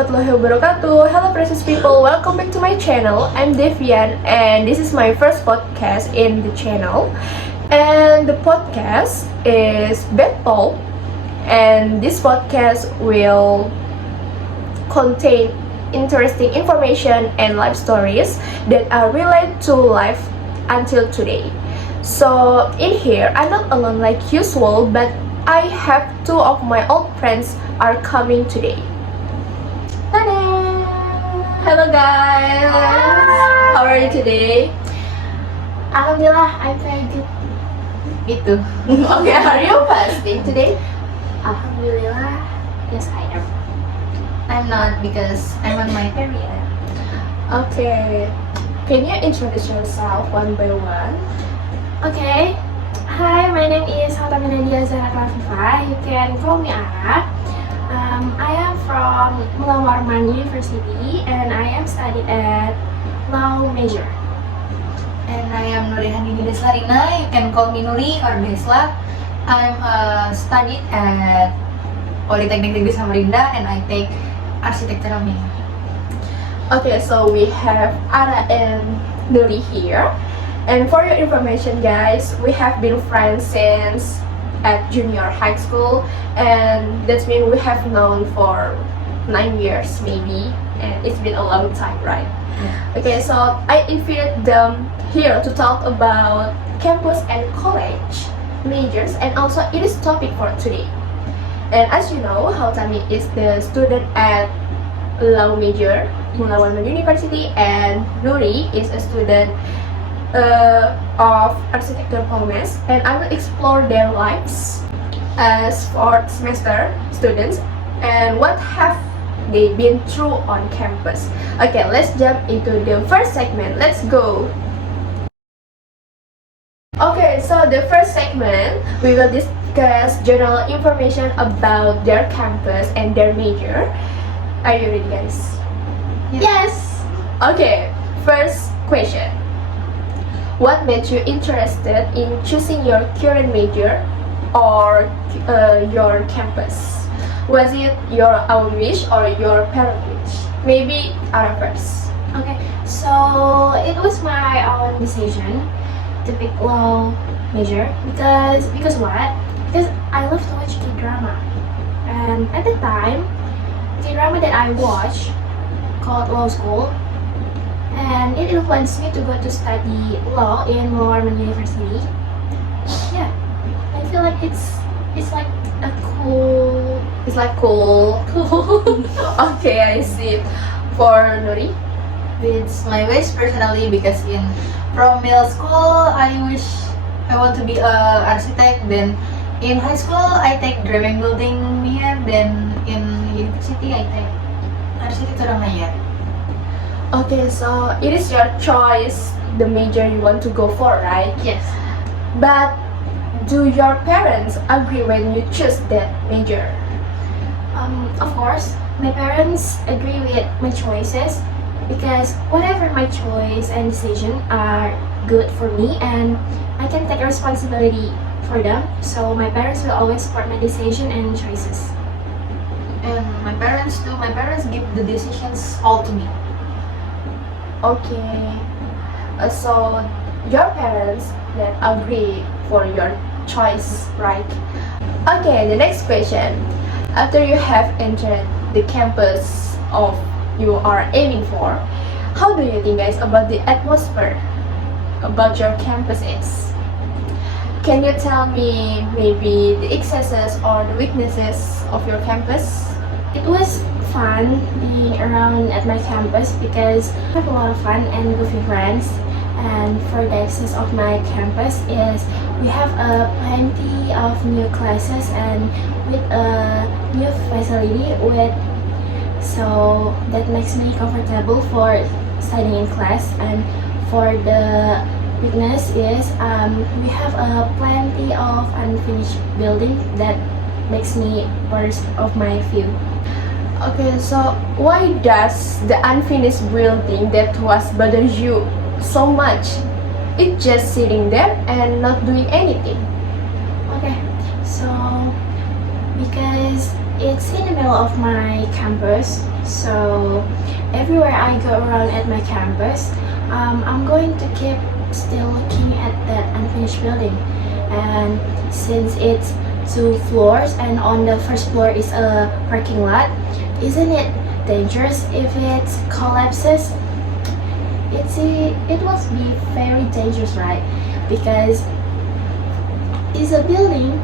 warahmatullahi wabarakatuh. Hello precious people, welcome back to my channel. I'm Devian and this is my first podcast in the channel. And the podcast is Bedpol, and this podcast will contain interesting information and life stories that are related to life until today. So in here, I'm not alone like usual, but I have two of my old friends are coming today. Tada! Hello guys! Hi. How are you today? Alhamdulillah, I'm very good. Gitu. Okay, are you fasting today? Alhamdulillah, yes I am. I'm not because I'm on my period. Okay. Can you introduce yourself one by one? Okay. Hi, my name is Nadia Zahra Rafifa. You can call me Ara. I am from Warman University and I am studied at law major. And I am Nurihani Deslarina. You can call me Nuri or Desla. I'm studied at Politeknik Negeri Samarinda and I take architectural minor. Okay, so we have Ara and Nuri here. And for your information guys, we have been friends since at junior high school, and that means we have known for 9 years maybe, and it's been a long time, right? Yeah. Okay, so I invited them here to talk about campus and college majors, and also it is topic for today. And as you know, Hautami is the student at law major Warman University, and Nuri is a student of architecture commerce, and I will explore their lives as fourth semester students and what have they been through on campus. Okay, let's jump into the first segment. Let's go. Okay, so the first segment we will discuss general information about their campus and their major. Are you ready guys? Yes. Okay, first question. What made you interested in choosing your current major or your campus? Was it your own wish or your parent wish? Maybe Ara first. Okay, so it was my own decision to pick law major because what? Because I love to watch K-drama, and at the time, the drama that I watched called Law School, and it influenced me to go to study law in Warman University. Yeah, I feel like it's like a cool. It's like cool. Okay, I see. For Nuri? It's my wish personally because from middle school I wish I want to be a architect. Then in high school I take drawing building here. Then in university I take architectural minor. Okay, so it is your choice, the major you want to go for, right? Yes. But do your parents agree when you choose that major? Of course, my parents agree with my choices because whatever my choice and decision are good for me, and I can take responsibility for them. So my parents will always support my decision and choices. And my parents too. My parents give the decisions all to me. Okay, so your parents that agree for your choice, right? Okay, the next question. After you have entered the campus of you are aiming for, how do you think guys about the atmosphere about your campus is? Can you tell me maybe the excesses or the weaknesses of your campus? It was fun being around at my campus because I have a lot of fun and goofy friends. And for the access of my campus is we have plenty of new classes and with a new facility so that makes me comfortable for studying in class. And for the weakness is we have plenty of unfinished building that makes me worse of my view. Okay, so why does the unfinished building that was bother you so much? It's just sitting there and not doing anything. Okay, so because It's in the middle of my campus, so everywhere I go around at my campus, I'm going to keep still looking at that unfinished building. And since it's 2 floors and on the first floor is a parking lot, isn't it dangerous if it collapses? It must be very dangerous, right? Because it's a building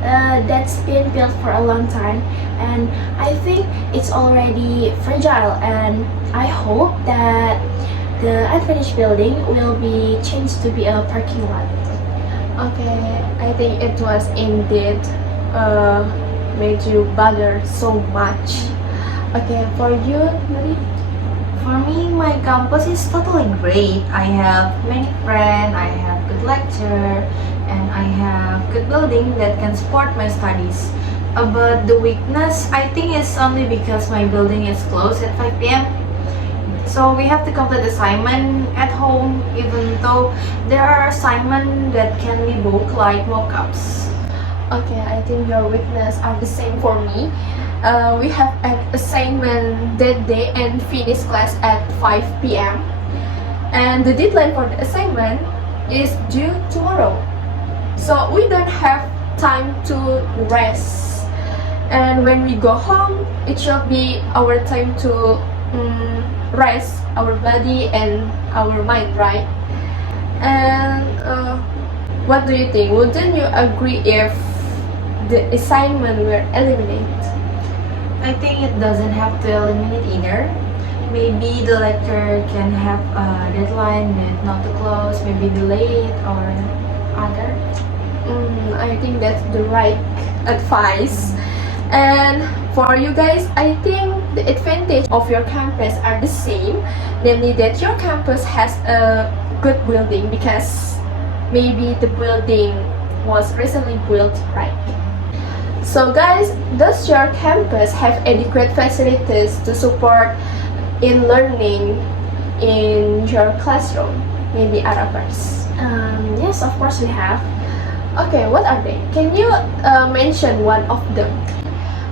that's been built for a long time, and I think it's already fragile, and I hope that the unfinished building will be changed to be a parking lot. Okay, I think it was indeed made you bother so much. Okay, for you, Nuri? For me, my campus is totally great. I have many friends, I have good lecture, and I have good building that can support my studies. But the weakness, I think, is only because my building is closed at 5 p.m. So we have to complete assignment at home, even though there are assignments that can be booked like mock-ups. Okay, I think your weakness are the same for me. We have an assignment that day and finish class at 5 p.m. And the deadline for the assignment is due tomorrow. So we don't have time to rest. And when we go home, it should be our time to rest our body and our mind, right? And what do you think? Wouldn't you agree if the assignment were eliminated? I think it doesn't have to eliminate either. Maybe the lecture can have a deadline with not to close, maybe delayed or other. I think that's the right advice. And for you guys, I think the advantage of your campus are the same, namely that your campus has a good building because maybe the building was recently built, right? So guys, does your campus have adequate facilities to support in learning in your classroom? Maybe Arabers. Yes, of course we have. Okay, what are they? Can you mention one of them?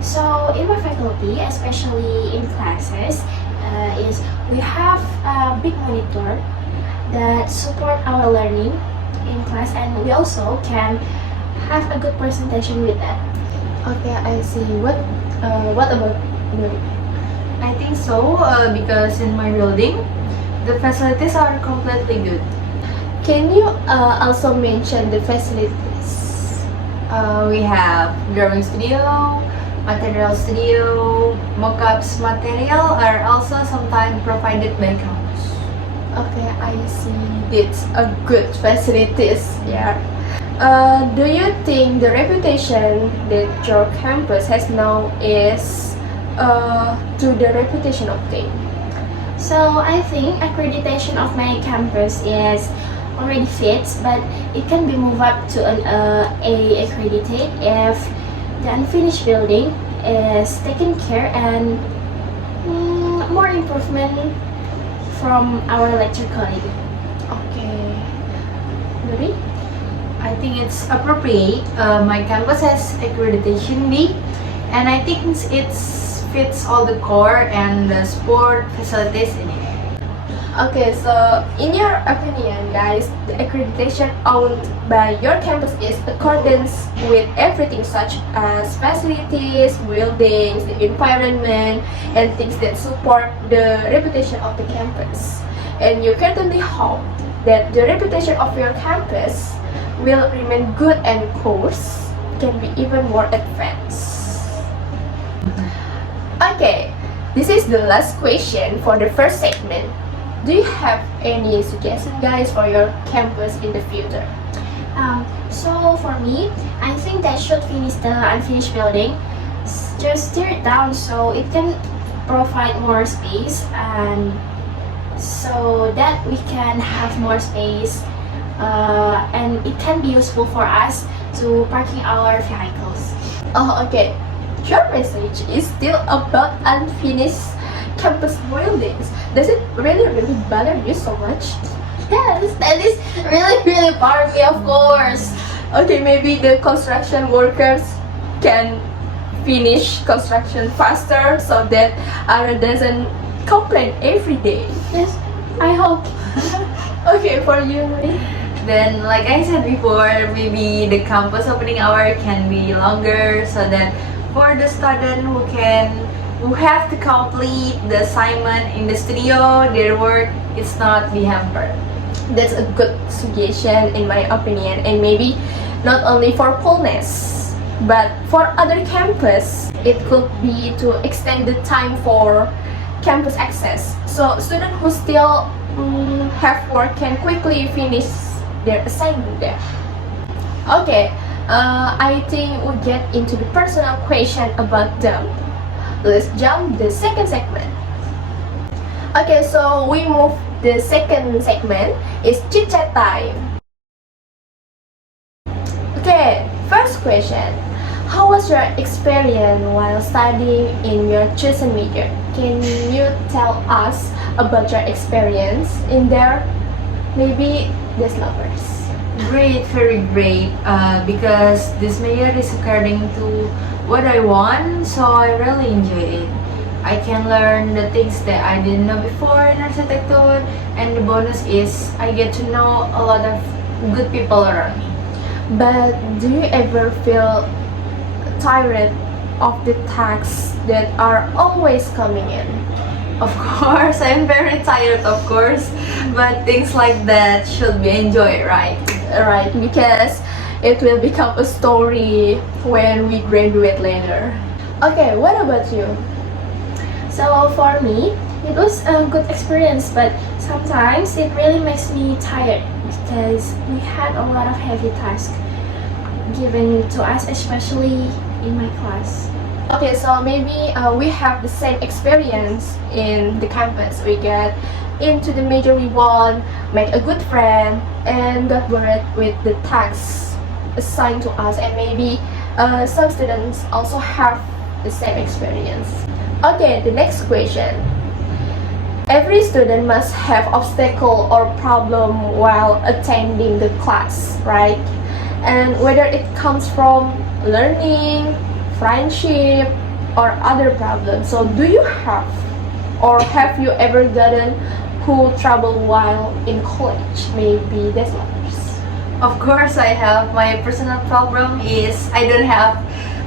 So in my faculty, especially in classes, is we have a big monitor that support our learning in class, and we also can have a good presentation with that. Okay, I see. What about you? I think so, because in my building, the facilities are completely good. Can you also mention the facilities? We have drawing studio, material studio, mock-ups material are also sometimes provided by campus. Okay, I see. It's a good facilities. Yeah. Do you think the reputation that your campus has now is to the reputation of thing? So I think accreditation of my campus is already fixed, but it can be moved up to an A accredited if the unfinished building is taken care and more improvement from our lecture colleague. Okay. Nuri? I think it's appropriate. My campus has accreditation B, and I think it fits all the core and the sport facilities in it. Okay, so in your opinion, guys, the accreditation owned by your campus is accordance with everything such as facilities, buildings, the environment, and things that support the reputation of the campus. And you certainly hope that the reputation of your campus will remain good and course can be even more advanced. Okay, this is the last question for the first segment. Do you have any suggestion, guys, for your campus in the future? So for me, I think they should finish the unfinished building. Just tear it down so it can provide more space, and so that we can have more space, and it can be useful for us to parking our vehicles. Oh, okay. Your message is still about unfinished campus buildings. Does it really bother you so much? Yes, that is really bothering me, of course. Okay, maybe the construction workers can finish construction faster so that other doesn't complain every day. Yes, I hope. Okay, for you, Nuri? Then, like I said before, maybe the campus opening hour can be longer so that for the student who have to complete the assignment in the studio, their work is not be hampered. That's a good suggestion in my opinion, and maybe not only for Polnes, but for other campus, it could be to extend the time for campus access. So students who still have work can quickly finish their assignment there. Okay, I think we get into the personal question about them. Let's jump the second segment. Okay, so we move the second segment is chit-chat time. Okay, first question. How was your experience while studying in your chosen major? Can you tell us about your experience in there? Maybe the lovers. Great, very great. Because this major is according to what I want, so I really enjoy it. I can learn the things that I didn't know before in architecture, and the bonus is I get to know a lot of good people around me. But do you ever feel tired of the tasks that are always coming in? Of course, I'm very tired, of course, but things like that should be enjoyed, right? Right, because it will become a story when we graduate later. Okay, what about you? So for me, it was a good experience, but sometimes it really makes me tired because we had a lot of heavy tasks given to us, especially in my class. Okay, so maybe we have the same experience in the campus. We get into the major we want, make a good friend, and got worried with the tasks assigned to us. And maybe some students also have the same experience. Okay, the next question. Every student must have obstacle or problem while attending the class, right? And whether it comes from learning, friendship, or other problems. So do you have or have you ever gotten who trouble while in college? Maybe that's others. Of course, I have. My personal problem is I don't have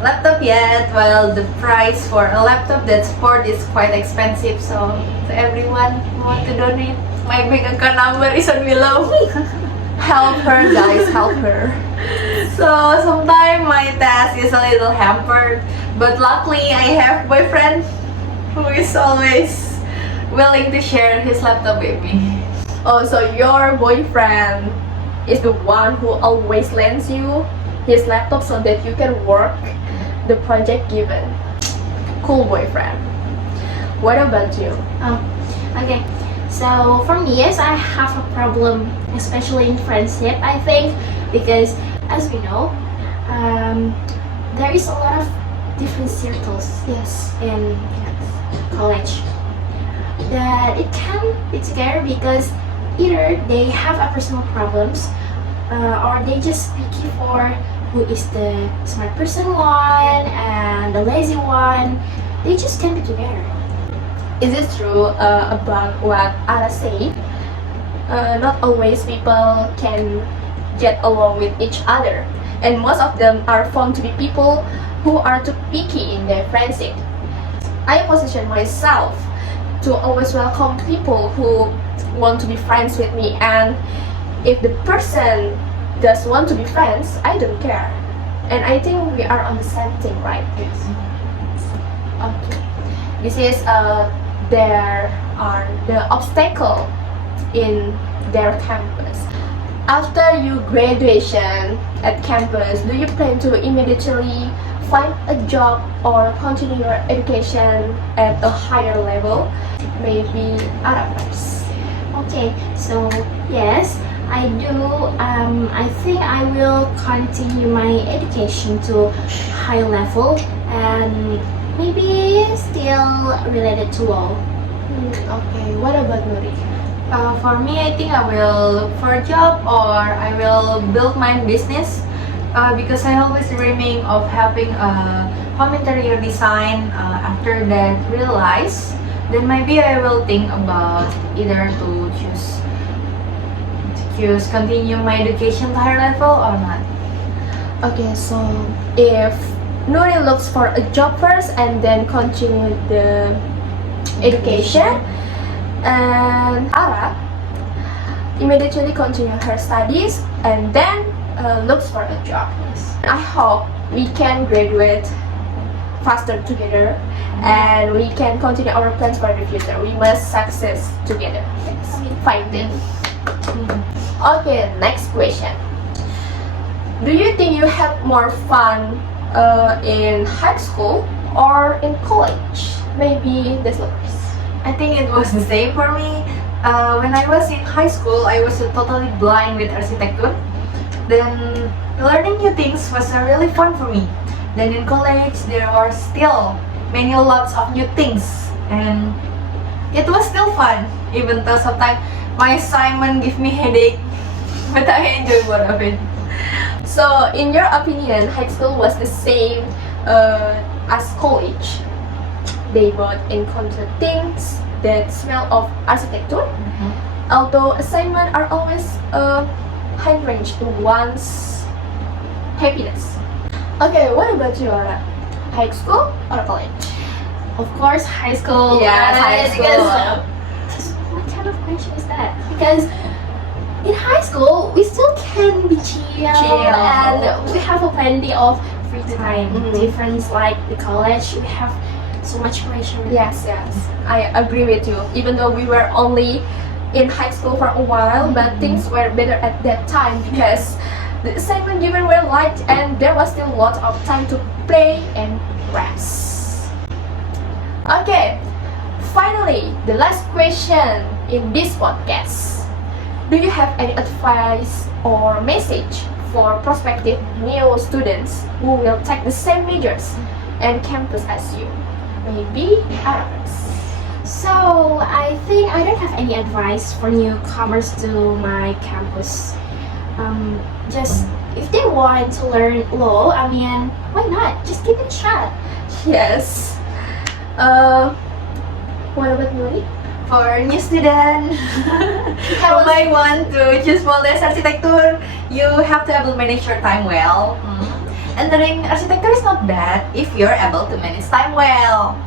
laptop yet, while the price for a laptop that sport is quite expensive. So to everyone who want to donate, my bank account number is on below. Help her, guys, help her. So sometimes my task is a little hampered, but luckily I have boyfriend who is always willing to share his laptop with me. Oh, so your boyfriend is the one who always lends you his laptop so that you can work the project given. Cool boyfriend. What about you? Oh, okay. So for me, yes, I have a problem, especially in friendship, I think, because as we know, there is a lot of different circles, yes, in college, that it can be together because either they have a personal problems or they just picky for who is the smart person one and the lazy one. They just can't be together. Is it true about what Ara said? Not always people can get along with each other, and most of them are found to be people who are too picky in their friendship. I position myself to always welcome people who want to be friends with me, and if the person does want to be friends, I don't care. And I think we are on the same thing, right? Yes. Okay. This is there are the obstacle in their campus. After your graduation at campus, do you plan to immediately find a job or continue your education at a higher level? Maybe others. Okay, so yes, I do. I think I will continue my education to high level and maybe still related to law. Okay, what about Nuri? For me, I think I will look for a job or I will build my business because I always dreaming of having a home interior design. After that, realize, then maybe I will think about either to choose continue my education to higher level or not. Okay, so if Nuri looks for a job first and then continue the education, and Ara immediately continue her studies and then looks for a job. I hope we can graduate faster together and we can continue our plans for the future. We must success together. Fighting. Okay, next question. Do you think you had more fun in high school or in college? Maybe this looks. I think it was the same for me. When I was in high school, I was totally blind with architecture. Then learning new things was really fun for me. Then in college, there were still lots of new things, and it was still fun. Even though sometimes my assignment give me headache, but I enjoy both of it. So, in your opinion, high school was the same as college? They both encounter things that smell of architecture, although assignments are always hindrance to one's happiness. Okay, what about you, Aura? High school or college? Of course, high school. Yes, high school. What kind of question is that? Because in high school, we still can be chill. And we have a plenty of free time. Difference like the college, we have so much pressure. Yes, I agree with you. Even though we were only in high school for a while, but things were better at that time because the assignment given were light and there was still a lot of time to play and rest. Okay, finally, the last question in this podcast. Do you have any advice or message for prospective new students who will take the same majors and campus as you? Maybe others. So I think I don't have any advice for newcomers to my campus. Just if they want to learn law, I mean, why not? Just give it a shot. Yes. What about Nuri? For new student who might want to choose Maldives architecture, you have to able manage your time well. Entering architecture is not bad if you're able to manage time well.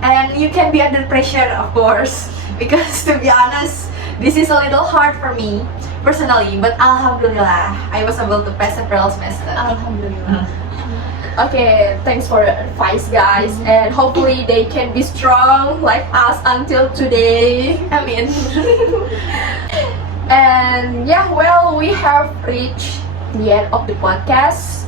And you can be under pressure, of course, because to be honest, this is a little hard for me personally, but alhamdulillah, I was able to pass several semesters. Alhamdulillah. Okay, thanks for your advice, guys, and hopefully they can be strong like us until today. I mean, and yeah, well, we have reached the end of the podcast,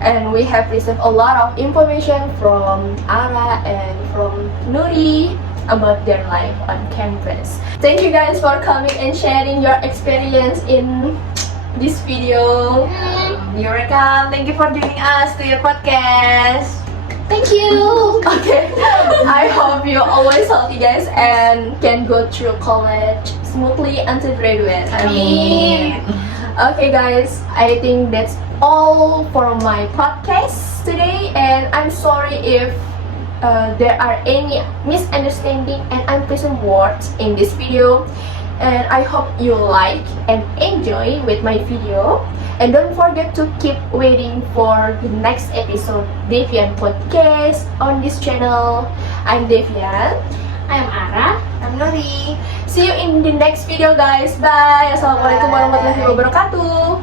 and we have received a lot of information from Ara and from Nuri about their life on campus. Thank you guys for coming and sharing your experience in this video. You're welcome. Thank you for joining us to your podcast. Thank you. Okay, I hope you always healthy, guys, and can go through college smoothly until graduate. I mean, okay, guys, I think that's all for my podcast today, and I'm sorry if there are any misunderstanding and unpleasant words in this video, and I hope you like and enjoy with my video. And don't forget to keep waiting for the next episode Devian podcast on this channel. I'm Devian. I'm Ara. I'm Nuri. See you in the next video, guys. Bye. Assalamualaikum warahmatullahi wabarakatuh.